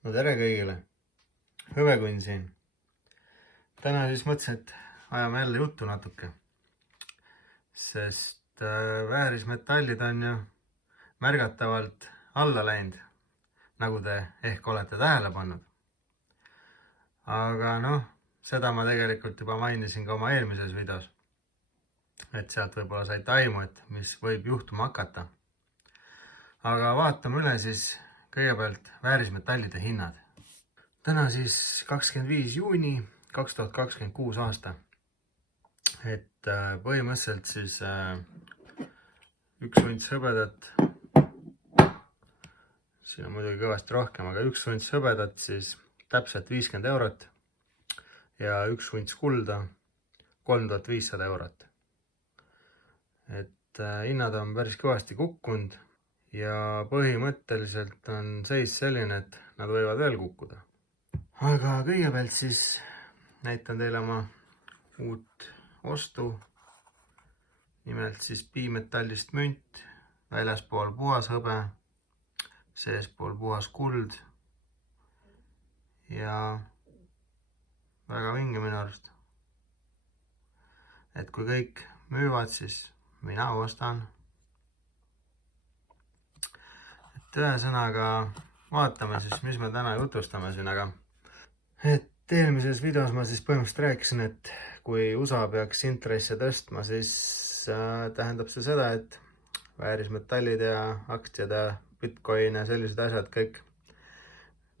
No tere kõigile, Hõbekunn siin. Täna siis mõtlesin, et ajame jälle juttu natuke, sest väärismetallid on ju märgatavalt alla läinud, nagu te ehk olete tähele pannud. Aga noh, seda ma tegelikult juba mainisin ka oma eelmises videos, et sealt võib-olla saite aimu, et mis võib juhtuma hakata. Aga vaatame üle siis kõigepealt väärismetallide hinnad. Täna siis 25. juuni 2026 aasta. Et põhimõtteliselt siis üks unts hõbedat, siin on muidugi kõvasti rohkem, aga üks unts hõbedat siis täpselt 50 eurot ja üks unts kulda 3500 eurot. Et hinnad on päris kõvasti kukkunud ja põhimõtteliselt on seis selline, et nad võivad veel kukkuda. Aga kõigepealt siis näitan teile oma uut ostu. Nimelt siis bimetallist münt, väljaspool puhas hõbe, seespool puhas kuld ja väga vinge minu arust. Et kui kõik müüvad, siis mina ostan. Et ühesõnaga vaatame siis, mis me täna jutustame siin, aga et eelmises videos ma siis põhimõtteliselt rääkisin, et kui USA peaks intresse tõstma, siis tähendab see seda, et väärismetallid ja aktsiad ja Bitcoin ja sellised asjad kõik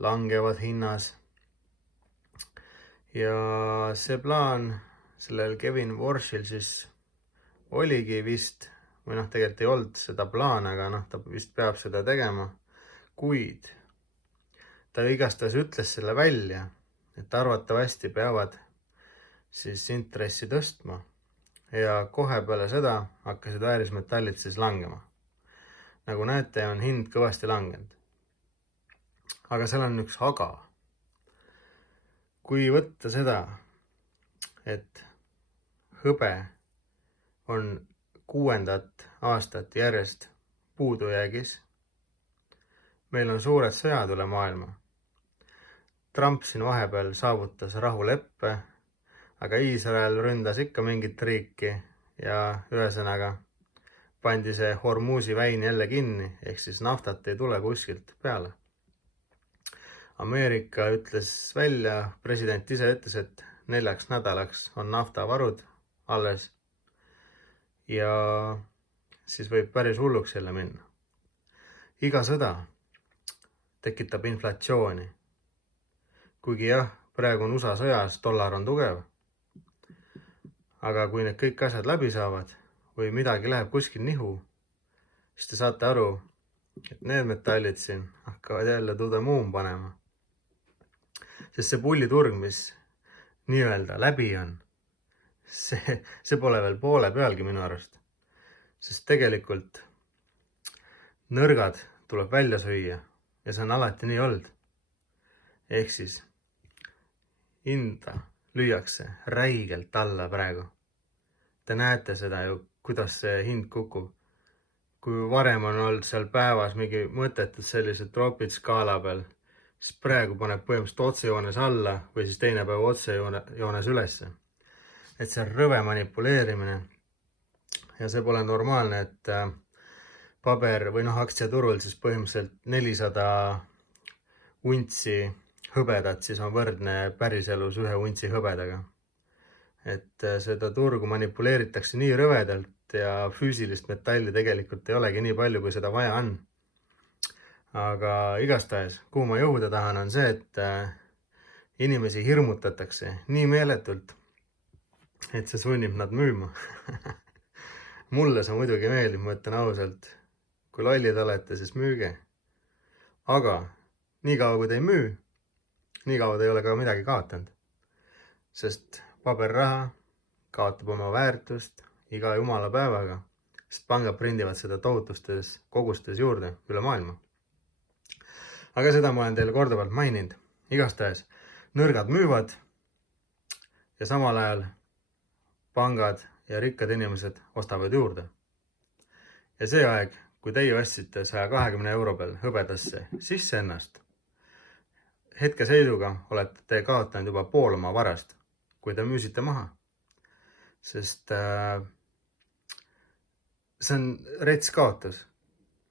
langevad hinnas. Ja see plaan sellel Kevin Warshil siis oligi vist, või noh, tegelikult ei olnud seda plaan, aga noh, ta vist peab seda tegema, kuid ta igastahes ütles selle välja, et arvatavasti peavad siis intressi tõstma ja kohe peale seda hakkasid väärismetallid siis langema. Nagu näete, on hind kõvasti langenud. Aga seal on üks aga. Kui võtta seda, et hõbe on 6. aastat järjest puudujäägis, meil on suured sõjad üle maailma. Trump siin vahepeal saavutas rahuleppe, aga Iisrael ründas ikka mingit riiki ja ühesõnaga pandi see Hormuzi väin jälle kinni, ehk siis naftat ei tule kuskilt peale. Ameerika ütles välja, president ise ütles, et 4 nädalaks on naftavarud alles ja siis võib päris hulluks jälle minna. Iga sõda tekitab inflatsiooni. Kuigi jah, praegu on USA sõjas, dollar on tugev. Aga kui need kõik asjad läbi saavad või midagi läheb kuskil nihu, siis te saate aru, et need metallid siin hakkavad jälle tudemuum panema. Sest see pulliturg, mis nii-öelda läbi on, see pole veel poole pealgi minu arust. Sest tegelikult nõrgad tuleb välja süüa ja see on alati nii olnud. Ehk siis hinda lüüakse räigelt alla praegu. Te näete seda ju, kuidas see hind kukub. Kui varem on olnud seal päevas mingi mõttetud sellised tropid skaala peal, siis praegu paneb põhimõtteliselt otsejoones alla või siis teine päev otsejoones ülesse. Et see on rõve manipuleerimine ja see pole normaalne, et paber või aktsiaturul siis põhimõtteliselt 400 untsi hõbedat siis on võrdne päriselus 1 untsi hõbedaga. Et seda turgu manipuleeritakse nii rõvedalt ja füüsilist metalli tegelikult ei olegi nii palju, kui seda vaja on. Aga igastahes, kuhu ma jõuda tahan, on see, et inimesi hirmutatakse nii meeletult, et see sunnib nad müüma. Mulle see muidugi meeldib, ma ütlen ausalt, kui lollid olete, siis müüge. Aga nii kaua, kui te ei müü, nii kaua te ei ole ka midagi kaotanud. Sest paberraha kaotab oma väärtust iga jumala päevaga, sest pangad prindivad seda tohutustes kogustes juurde üle maailma. Aga seda ma olen teile korduvalt maininud. Igastahes nõrgad müüvad ja samal ajal pangad ja rikkad inimesed ostavad juurde. Ja see aeg, kui teie ostsite 120 euro peal hõbedasse sisse ennast, hetkeseisuga olete te kaotanud juba pool oma varast, kui te müüsite maha. Sest see on rets kaotus.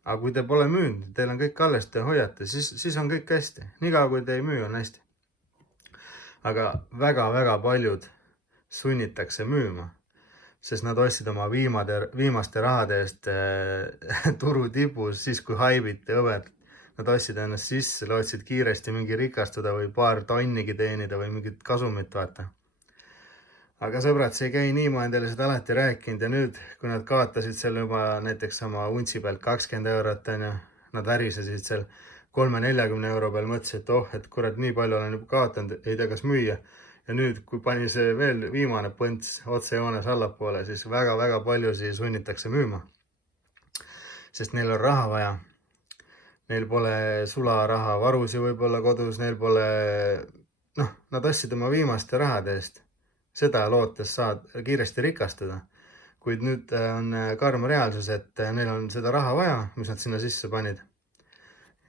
Aga kui te pole müünud, teil on kõik alles, te hoiate, siis on kõik hästi. Niikaua kui te ei müü, on hästi. Aga väga-väga paljud sunnitakse müüma, sest nad ostsid oma viimaste rahade eest turu tipus, siis kui haibiti õved. Nad ostsid ennast sisse, lootsid kiiresti mingi rikastuda või paar tonnigi teenida või mingit kasumit vaata. Aga sõbrad, see ei käi nii, ma olen teile seda alati rääkinud ja nüüd, kui nad kaotasid seal juba näiteks oma untsi pealt 20 eurot, nad värisesid seal 3-40 euro peal, mõtlesid, et et kurat, nii palju olen juba kaotanud, ei tea, kas müüa. Ja nüüd, kui pani see veel viimane põnts otsejoones allapoole, siis väga-väga paljusi sunnitakse müüma. Sest neil on raha vaja. Neil pole sularaha varusi võib-olla kodus, neil pole, nad ostsid oma viimaste rahade eest. Seda lootes saad kiiresti rikastuda. Kuid nüüd on karm reaalsus, et neil on seda raha vaja, mis nad sinna sisse panid.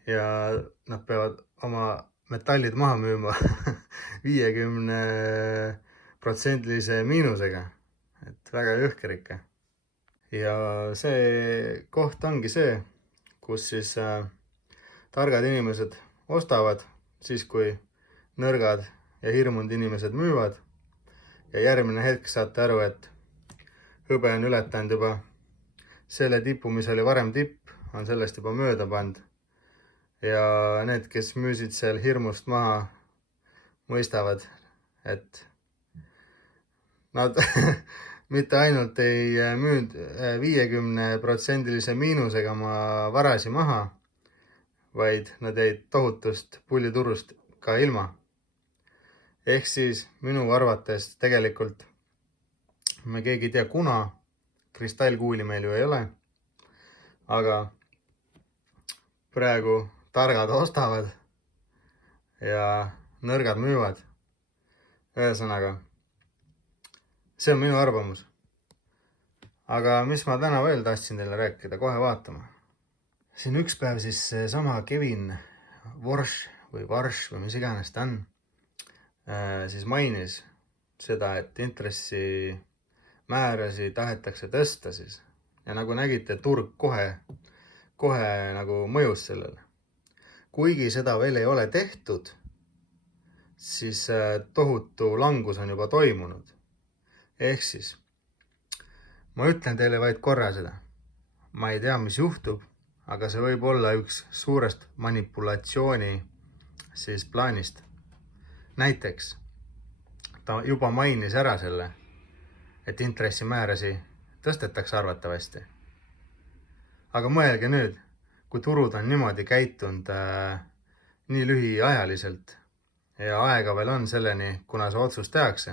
Ja nad peavad oma metallid maha müüma 50% miinusega. Et väga jõhker ikka. Ja see koht ongi see, kus siis targad inimesed ostavad, siis kui nõrgad ja hirmunud inimesed müüvad. Ja järgmine hetk saate aru, et hõbe on ületanud juba selle tipu, mis oli varem tipp, on sellest juba mööda pand. Ja need, kes müüsid seal hirmust maha, mõistavad, et nad mitte ainult ei müünud 50% miinusega oma varasi maha, vaid nad jäid tohutust pulliturust ka ilma. Ehk siis minu arvates tegelikult me keegi ei tea kuna, kristallkuuli meil ju ei ole, aga praegu targad ostavad ja nõrgad müüvad. Ühesõnaga, see on minu arvamus. Aga mis ma täna veel tahtsin teile rääkida, kohe vaatama. Siin üks päev siis sama Kevin Warsh või mis iganes ta on, siis mainis seda, et intressi määrasi tahetakse tõsta siis. Ja nagu nägite, turg kohe nagu mõjus sellele. Kuigi seda veel ei ole tehtud, siis tohutu langus on juba toimunud. Ehk siis, ma ütlen teile vaid korra seda. Ma ei tea, mis juhtub, aga see võib olla üks suurest manipulatsiooni siis plaanist. Näiteks, ta juba mainis ära selle, et intressimäärasi tõstetakse arvatavasti. Aga mõelge nüüd, kui turud on niimoodi käitunud nii lühiajaliselt ja aega veel on selleni, kuna see otsus tehakse,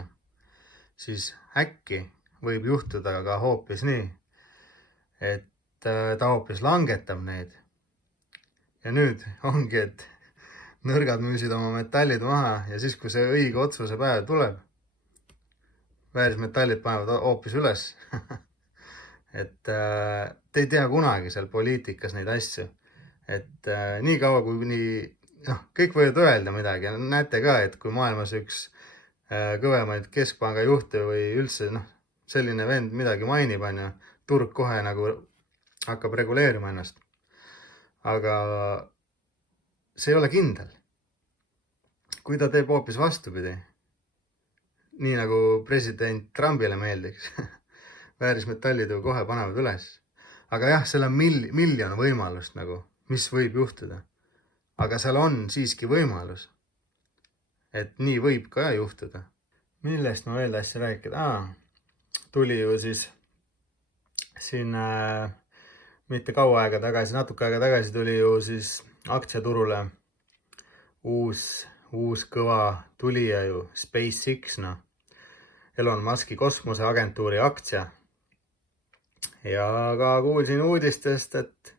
siis äkki võib juhtuda ka hoopis nii, et ta hoopis langetab neid. Ja nüüd ongi, et nõrgad müüsid oma metallid maha ja siis, kui see õige otsuse päev tuleb, väärismetallid panevad hoopis üles. Et te ei tea kunagi seal poliitikas neid asju. Et nii kaua kui kõik võivad öelda midagi. Näete ka, et kui maailmas üks kõvemaid keskpanga juhte või üldse selline vend midagi mainib, turg kohe nagu hakkab reguleerima ennast. Aga see ei ole kindel. Kui ta teeb hoopis vastupidi, nii nagu president Trumpile meeldiks, väärismetallid ju kohe panevad üles. Aga jah, seal on miljon võimalust mis võib juhtuda. Aga seal on siiski võimalus, et nii võib ka juhtuda. Millest ma veel tahtsin rääkida? Tuli ju siis siin mitte kaua aega tagasi, natuke aega tagasi tuli ju siis aktsiaturule uus kõva tulija ju, SpaceX, Elon Muski kosmoseagentuuri aktsia. Ja ka kuulsin uudistest, et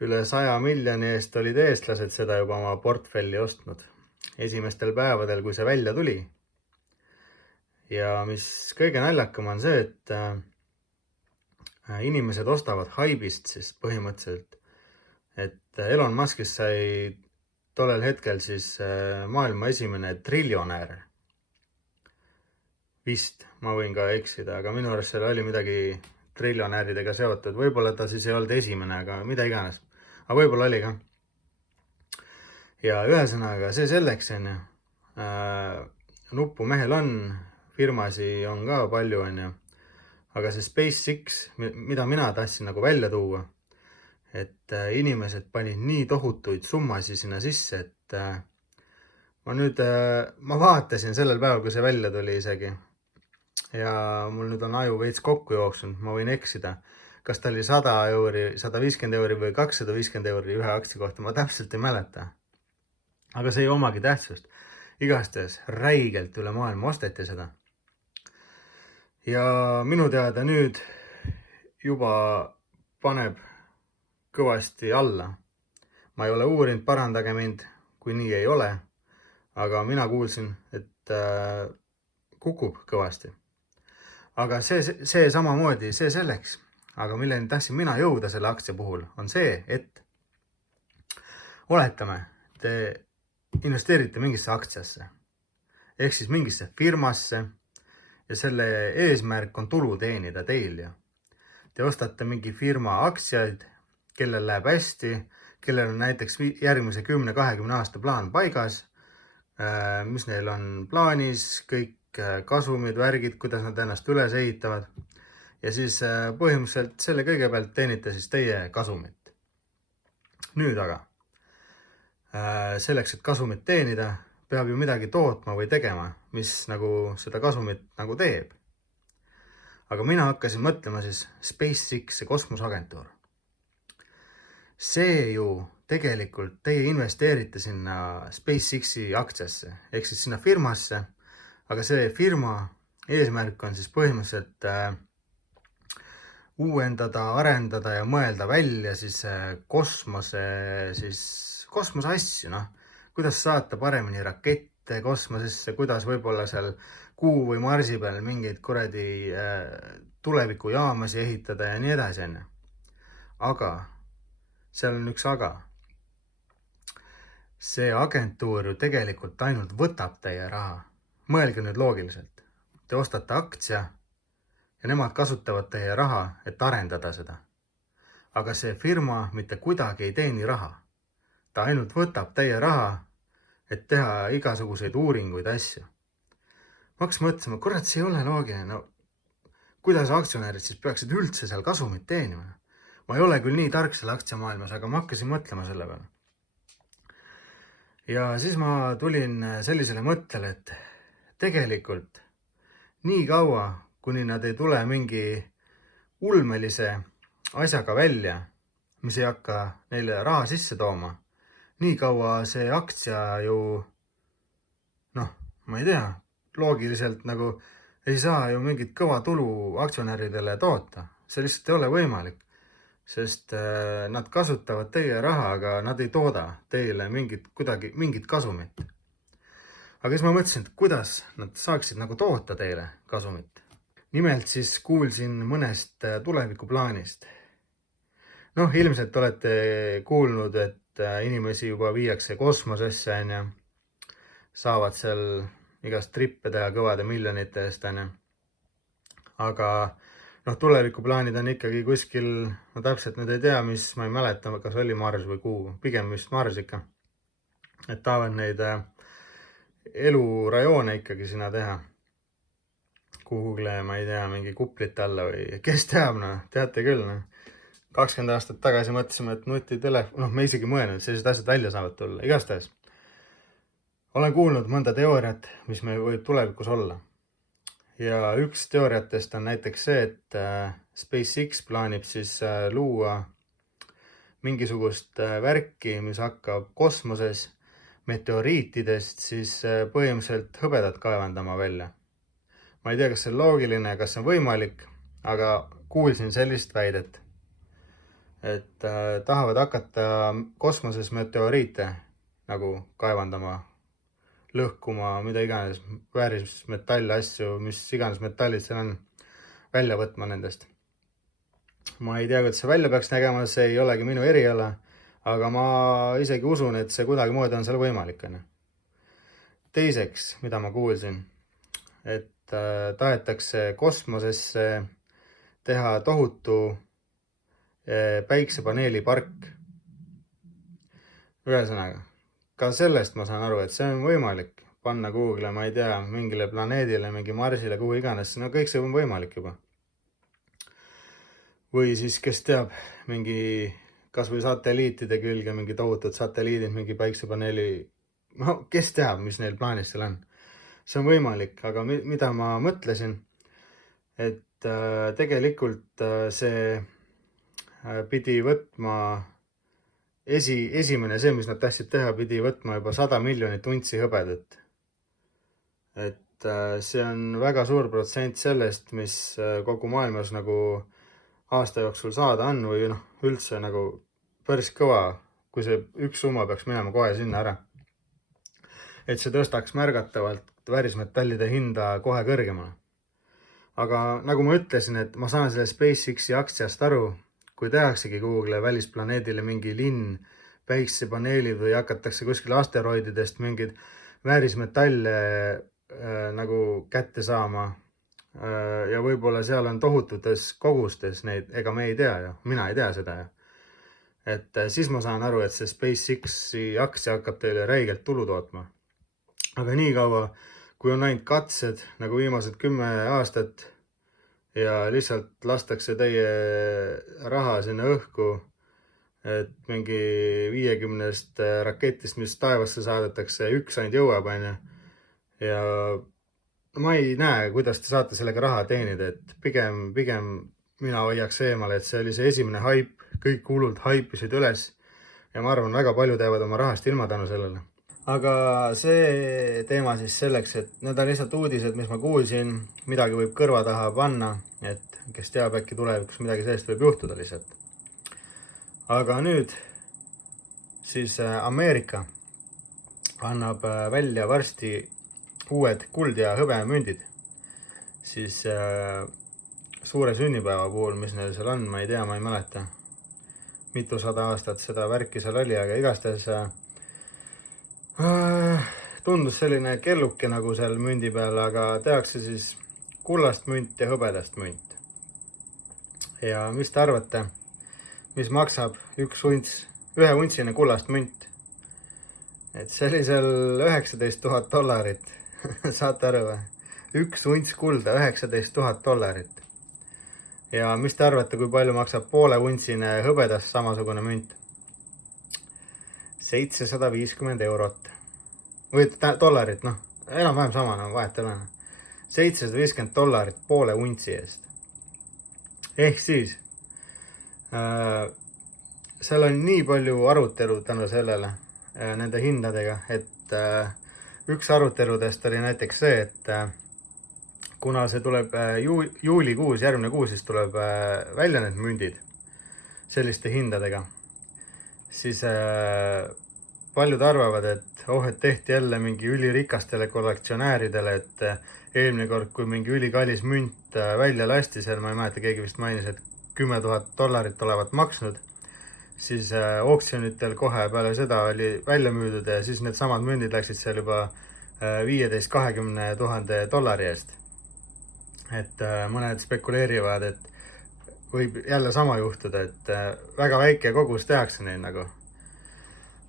üle 100 miljoni eest olid eestlased seda juba oma portfelli ostnud esimestel päevadel, kui see välja tuli. Ja mis kõige naljakam on see, et inimesed ostavad haibist siis põhimõtteliselt, et Elon Muskist sai tollel hetkel siis maailma esimene triljonär. Vist, ma võin ka eksida, aga minu arust seal oli midagi triljonäridega seotud. Võib-olla ta siis ei olnud esimene, aga mida iganes. Aga võib-olla oli ka. Ja ühesõnaga, see selleks on ju. Nuppu mehel on, firmasi on ka palju on ju. Aga see SpaceX, mida mina tahtsin nagu välja tuua, et inimesed panid nii tohutuid summasi sinna sisse, et ma vaatasin sellel päeval, kui see välja tuli isegi. Ja mul nüüd on aju veits kokku jooksnud, ma võin eksida. Kas ta oli 100 euri, 150 euri või 250 euri ühe aktsia kohta, ma täpselt ei mäleta. Aga see ei omagi tähtsust. Igastahes räigelt üle maailma osteti seda. Ja minu teada nüüd juba paneb kõvasti alla. Ma ei ole uurinud, parandage mind, kui nii ei ole. Aga mina kuulsin, et kukub kõvasti. Aga see samamoodi, see selleks. Aga milleni tahtsin mina jõuda selle aktsia puhul on see, et oletame, te investeerite mingisse aktsiasse. Ehk siis mingisse firmasse ja selle eesmärk on tulu teenida teil ja. Te ostate mingi firma aktsiaid, kellel läheb hästi, kellel on näiteks järgmise 10-20 aasta plaan paigas, mis neil on plaanis, kõik kasumid, värgid, kuidas nad ennast üles ehitavad. Ja siis põhimõtteliselt selle kõigepealt teenite siis teie kasumit. Nüüd aga, selleks, et kasumit teenida, peab ju midagi tootma või tegema, mis nagu seda kasumit nagu teeb. Aga mina hakkasin mõtlema siis SpaceX, see kosmosagentuur. See ju tegelikult teie investeerite sinna SpaceXi aktsiasse, ehk siis sinna firmasse, aga see firma eesmärk on siis põhimõtteliselt uuendada, arendada ja mõelda välja siis kosmose asju, kuidas saata paremini rakette kosmosesse, kuidas võib-olla seal Kuu või Marsi peal mingeid kuradi tulevikujaamasi ehitada ja nii edasi enne. Aga seal on üks aga. See agentuur ju tegelikult ainult võtab teie raha. Mõelge nüüd loogiliselt. Te ostate aktsia ja nemad kasutavad teie raha, et arendada seda. Aga see firma mitte kuidagi ei teeni raha. Ta ainult võtab teie raha, et teha igasuguseid uuringuid asju. Ma hakkasin mõtlema, kurat, see ei ole loogiline. No, kuidas aktsionärid siis peaksid üldse seal kasumit teenima? Ma ei ole küll nii tark selle aktsiamaailmas, aga ma hakkasin mõtlema selle peale. Ja siis ma tulin sellisele mõttele, et tegelikult nii kaua, kuni nad ei tule mingi ulmelise asjaga välja, mis ei hakka neile raha sisse tooma, nii kaua see aktsia ju, ma ei tea, loogiliselt nagu ei saa ju mingit kõva tulu aktsionäridele toota. See lihtsalt ei ole võimalik, sest nad kasutavad teie raha, aga nad ei tooda teile mingit kasumit. Aga siis ma mõtlesin, et kuidas nad saaksid nagu toota teile kasumit. Nimelt siis kuulsin mõnest tulevikuplaanist. Ilmselt olete kuulnud, et inimesi juba viiakse kosmosesse, saavad seal igast trippe teha kõvade miljonite eest. Aga tulevikuplaanid on ikkagi kuskil, ma täpselt nüüd ei tea, mis, ma ei mäleta, kas oli Mars või Kuu, pigem vist Mars ikka. Et tahavad neid elurajoone ikkagi sinna teha. Kuhugle, ma ei tea, mingi kuplite alla või kes teab, teate küll. 20 aastat tagasi mõtlesime, et nutitelefon, me isegi mõelnud, sellised asjad välja saavad tulla. Igastahes. Olen kuulnud mõnda teooriat, mis meil võib tulevikus olla. Ja üks teooriatest on näiteks see, et SpaceX plaanib siis luua mingisugust värki, mis hakkab kosmoses meteoriitidest siis põhimõtteliselt hõbedat kaevandama välja. Ma ei tea, kas see on loogiline, kas see on võimalik, aga kuulsin sellist väidet, et tahavad hakata kosmoses meteoriite nagu kaevandama, lõhkuma, mida iganes, väärismetall asju, mis iganes metallid seal on, välja võtma nendest. Ma ei tea, kuidas see välja peaks nägema, see ei olegi minu eriala, aga ma isegi usun, et see kuidagimoodi on seal võimalik. Teiseks, mida ma kuulsin, et tahetakse kosmosesse teha tohutu päiksepaneelipark. Ühesõnaga, ka sellest ma saan aru, et see on võimalik panna Google'e, ma ei tea, mingile planeedile, mingi Marsile, kuhu iganes, no kõik see on võimalik juba. Või siis, kes teab, mingi kas või satelliitide külge, mingi tohutud satelliidid, mingi päiksepaneeli, no kes teab, mis neil plaanis seal on. See on võimalik, aga mida ma mõtlesin, et tegelikult see pidi võtma, esimene see, mis nad tahtsid teha, pidi võtma juba 100 miljonit untsi hõbedat. Et see on väga suur protsent sellest, mis kogu maailmas nagu aasta jooksul saada on või üldse nagu päris kõva, kui see üks summa peaks minema kohe sinna ära. Et see tõstaks märgatavalt väärismetallide hinda kohe kõrgemale. Aga nagu ma ütlesin, et ma saan selle SpaceXi aktsiast aru, kui tehaksegi Google'e välisplaneedile mingi linn, päiksepaneelid või hakatakse kuskil asteroididest mingid väärismetalle nagu kätte saama ja võib-olla seal on tohututes kogustes neid, ega me ei tea ju, mina ei tea seda ju. Et siis ma saan aru, et see SpaceXi aktsia hakkab teile räigelt tulu tootma. Aga nii kaua, kui on ainult katsed nagu viimased 10 aastat ja lihtsalt lastakse teie raha sinna õhku, et mingi 50 raketist, mis taevasse saadetakse, üks ainult jõuab, ja ma ei näe, kuidas te saate sellega raha teenida, et pigem mina hoiaks eemale, et see oli see esimene haip, kõik hullult haipisid üles ja ma arvan, väga paljud jäävad oma rahast ilma tänu sellele. Aga see teema siis selleks, et need on lihtsalt uudised, mis ma kuulsin, midagi võib kõrva taha panna, et kes teab, äkki tulevikus midagi sellist võib juhtuda lihtsalt. Aga nüüd siis Ameerika annab välja varsti uued kuld- ja hõbemündid. Siis suure sünnipäeva puhul, mis neil seal on, ma ei tea, ma ei mäleta. Mitusada aastat seda värki seal oli, aga igastahes tundus selline kelluke nagu seal mündi peal, aga tehakse siis kullast münt ja hõbedast münt. Ja mis te arvate, mis maksab ühe untsine kullast münt? Et see oli seal $19,000. Saate aru või? Üks unts kulda, $19,000. Ja mis te arvate, kui palju maksab poole untsine hõbedast samasugune münt? €750. Või dollarit, enam-vähem sama, vahet ei ole. $750 poole untsi eest. Ehk siis, seal on nii palju arutelu tänu sellele, nende hindadega, et üks aruteludest oli näiteks see, et kuna see tuleb juulikuus, järgmine kuu, siis tuleb välja need mündid selliste hindadega, siis paljud arvavad, et et tehti jälle mingi ülirikastele kollektsionääridele, et eelmine kord, kui mingi ülikallis münt välja lasti seal, ma ei mäleta, keegi vist mainis, et $10,000 olevat maksnud, siis oksjonitel kohe peale seda oli välja müüdud ja siis need samad mündid läksid seal juba $15,000–20,000 eest. Et mõned spekuleerivad, et võib jälle sama juhtuda, et väga väike kogus tehakse neid nagu.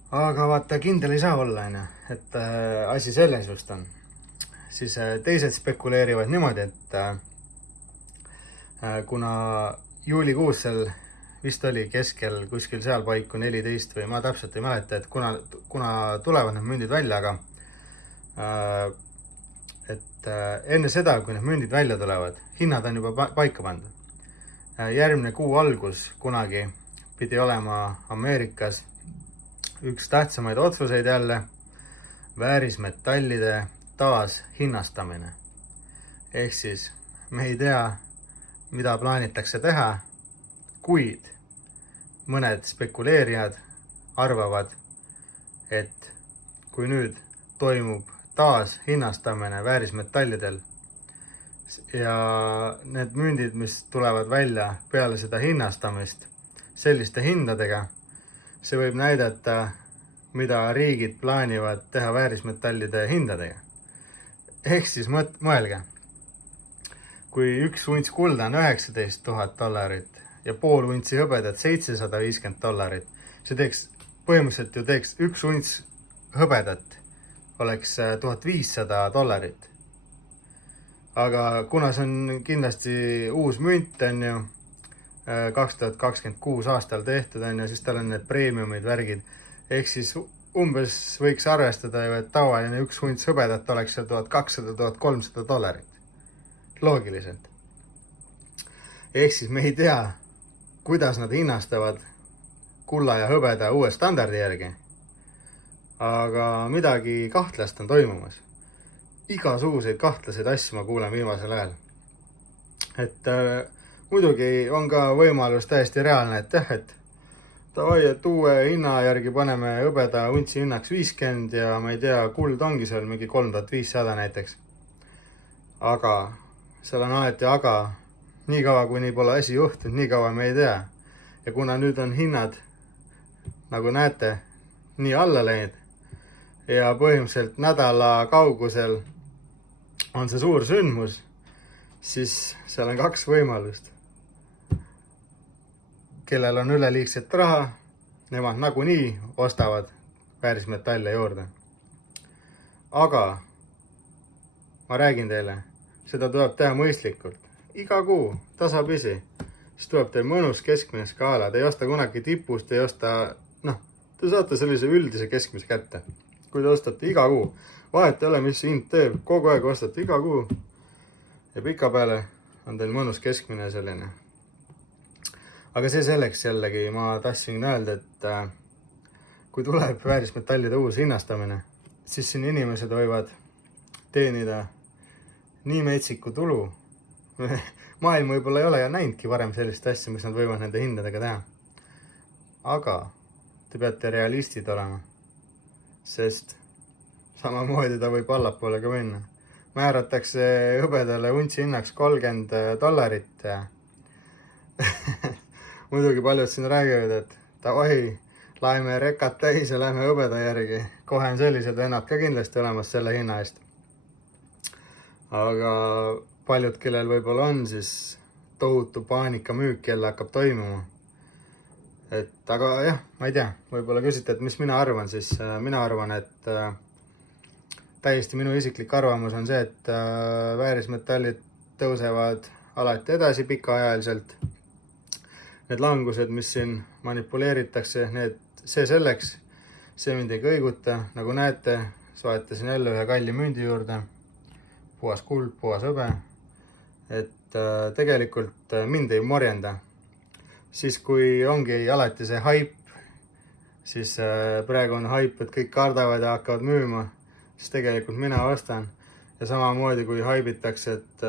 Aga vaata, kindel ei saa olla, et asi selles just on. Siis teised spekuleerivad niimoodi, et kuna juulikuus seal vist oli keskel kuskil seal paiku 14 või ma täpselt ei mäleta, et kuna tulevad need mündid välja, aga et enne seda, kui need mündid välja tulevad, hinnad on juba paika pandud. Järgmine kuu algus kunagi pidi olema Ameerikas üks tähtsamaid otsuseid jälle, väärismetallide taashinnastamine. Ehk siis me ei tea, mida plaanitakse teha, kuid mõned spekuleerijad arvavad, et kui nüüd toimub taashinnastamine väärismetallidel ja need mündid, mis tulevad välja peale seda hinnastamist selliste hindadega, see võib näidata, mida riigid plaanivad teha väärismetallide hindadega. Ehk siis mõelge, kui üks unts kulda on $19,000 ja pool untsi hõbedat $750, see teeks, põhimõtteliselt ju teeks üks unts hõbedat oleks $1,500. Aga kuna see on kindlasti uus münt, on ju, 2026 aastal tehtud, on ju, siis tal on need premiumid, värgid. Ehk siis umbes võiks arvestada ju, et tavaline üks unts hõbedat oleks seal $1,200–1,300. Loogiliselt. Ehk siis me ei tea, kuidas nad hinnastavad kulla ja hõbeda uue standardi järgi. Aga midagi kahtlast on toimumas. Igasuguseid kahtlaseid asju ma kuulen viimasel ajal. Et muidugi on ka võimalus täiesti reaalne, et jah, et davai, et uue hinna järgi paneme hõbeda untsi hinnaks 50 ja ma ei tea, kuld ongi seal mingi 3500 näiteks. Aga seal on alati aga, nii kaua kuni pole asi juhtunud, nii kaua me ei tea. Ja kuna nüüd on hinnad, nagu näete, nii alla läinud ja põhimõtteliselt nädala kaugusel on see suur sündmus, siis seal on kaks võimalust. Kellel on üleliigset raha, nemad nagunii ostavad väärismetalle juurde. Aga ma räägin teile, seda tuleb teha mõistlikult. Iga kuu, tasapisi, siis tuleb teil mõnus keskmine skaala. Te ei osta kunagi tipust, ei osta, te saate sellise üldise keskmise kätte. Kui te ostate iga kuu, vahet ei ole, mis hind teeb, kogu aeg ostate iga kuu. Ja pika peale on teil mõnus keskmine selline. Aga see selleks jällegi ma tahtsin öelda, et kui tuleb väärismetallide uus hinnastamine, siis siin inimesed võivad teenida nii metsiku tulu. Maailm võib-olla ei ole ja näinudki varem sellist asja, mis nad võivad nende hindadega teha. Aga te peate realistid olema, sest samamoodi ta võib allapoole ka minna. Määratakse hõbedale untsi hinnaks $30 ja muidugi paljud siin räägivad, et davai, laeme rekad täis ja lähme hõbeda järgi. Kohe on sellised vennad ka kindlasti olemas selle hinna eest. Aga paljud, kellel võib-olla on, siis tohutu paanika müük jälle hakkab toimuma. Aga jah, ma ei tea, võib-olla küsite, et mis mina arvan, siis mina arvan, et täiesti minu isiklik arvamus on see, et väärismetallid tõusevad alati edasi pikaajaliselt. Need langused, mis siin manipuleeritakse, see selleks, see mind ei kõiguta. Nagu näete, soetasin jälle ühe kalli mündi juurde. Puhas kuld, puhas hõbe. Et tegelikult mind ei morjenda. Siis kui ongi alati see haip, siis praegu on haip, et kõik kardavad ja hakkavad müüma, siis tegelikult mina ostan. Ja samamoodi kui haibitakse, et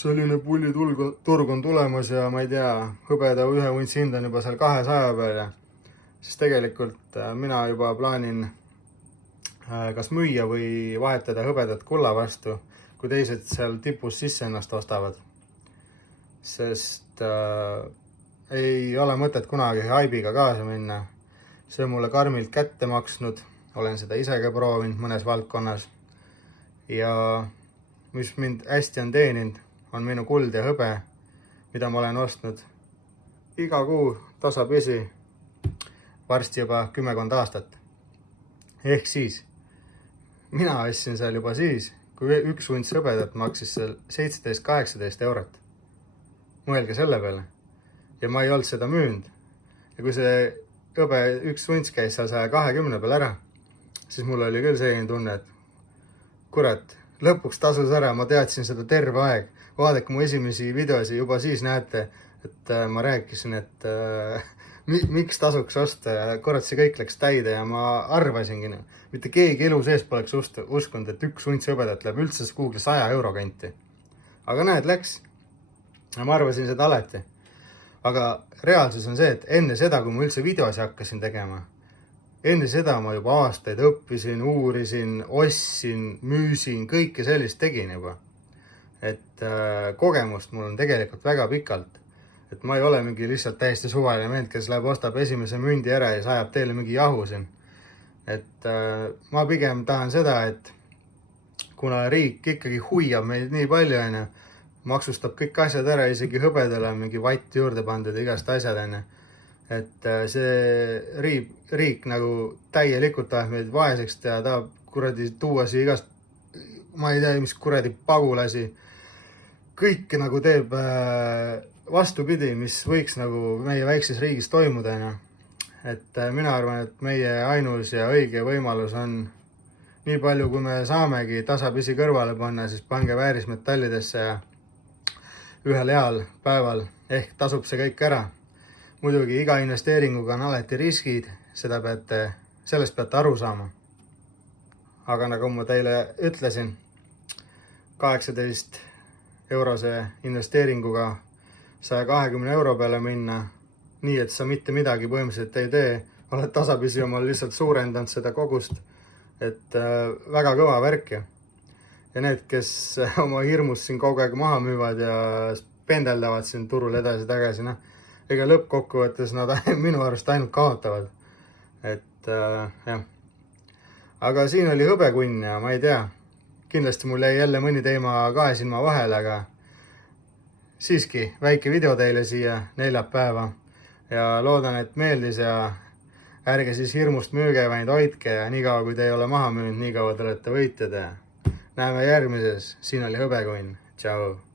selline pulliturg on tulemas ja ma ei tea, hõbeda ühe untsi hind on juba seal 200 peale, siis tegelikult mina juba plaanin kas müüa või vahetada hõbedat kulla vastu, kui teised seal tipus sisse ennast ostavad. Sest ei ole mõtet kunagi haibiga kaasa minna. See on mulle karmilt kätte maksnud, olen seda ise ka proovinud mõnes valdkonnas. Ja mis mind hästi on teeninud, on minu kuld ja hõbe, mida ma olen ostnud iga kuu tasapisi varsti juba 10 aastat. Ehk siis, mina ostsin seal juba siis, kui üks unts hõbedat maksis seal 17–18 eurot. Mõelge selle peale. Ja ma ei olnud seda müünud. Ja kui see hõbe üks unts käis seal 120 peal ära, siis mul oli küll selline tunne, et kurat, lõpuks tasus ära, ma teadsin seda terve aeg. Vaadake mu esimesi videosi, juba siis näete, et ma rääkisin, et miks tasuks osta ja korrat see kõik läks täide ja ma arvasingi, mitte keegi elu sees poleks uskunud, et üks unts hõbedat läheb üldse Google'i 100 euro kanti. Aga näed, läks. Ja ma arvasin seda alati. Aga reaalsus on see, et enne seda, kui ma üldse videosi hakkasin tegema, enne seda ma juba aastaid õppisin, uurisin, ostsin, müüsin, kõike sellist tegin juba. Et kogemust mul on tegelikult väga pikalt. et ma ei ole mingi lihtsalt täiesti suvaline vend, kes läheb, ostab esimese mündi ära ja sajab teile mingi jahu siin. Et ma pigem tahan seda, et kuna riik ikkagi huiab meid nii palju, onju, maksustab kõik asjad ära, isegi hõbedale on mingi vatt juurde pandud igast asjad, onju. Et see riik nagu täielikult tahab meid vaeseks teha, tahab kuradi tuua siia igast, ma ei tea, mis kuradi pagulasi, kõike nagu teeb vastupidi, mis võiks nagu meie väikses riigis toimuda, onju. Et mina arvan, et meie ainus ja õige võimalus on nii palju, kui me saamegi tasapisi kõrvale panna, siis pange väärismetallidesse ja ühel heal päeval ehk tasub see kõik ära. Muidugi iga investeeringuga on alati riskid, sellest peate aru saama. Aga nagu ma teile ütlesin, 18 eurose investeeringuga 120 euro peale minna, nii et sa mitte midagi põhimõtteliselt ei tee, oled tasapisi omal lihtsalt suurendanud seda kogust, et väga kõva värk. Ja need, kes oma hirmust siin kogu aeg maha müüvad ja pendeldavad siin turul edasi-tagasi, ega lõppkokkuvõttes nad minu arust ainult kaotavad. Et jah. Aga siin oli hõbekunn ja ma ei tea, kindlasti mul jäi jälle mõni teema kahe silma vahele, aga siiski väike video teile siia neljapäeva ja loodan, et meeldis ja ärge siis hirmust müüge, vaid hoidke ja niikaua kui te ei ole maha müünud, niikaua te olete võitjad ja näeme järgmises. Siin oli hõbekunn. Tšau!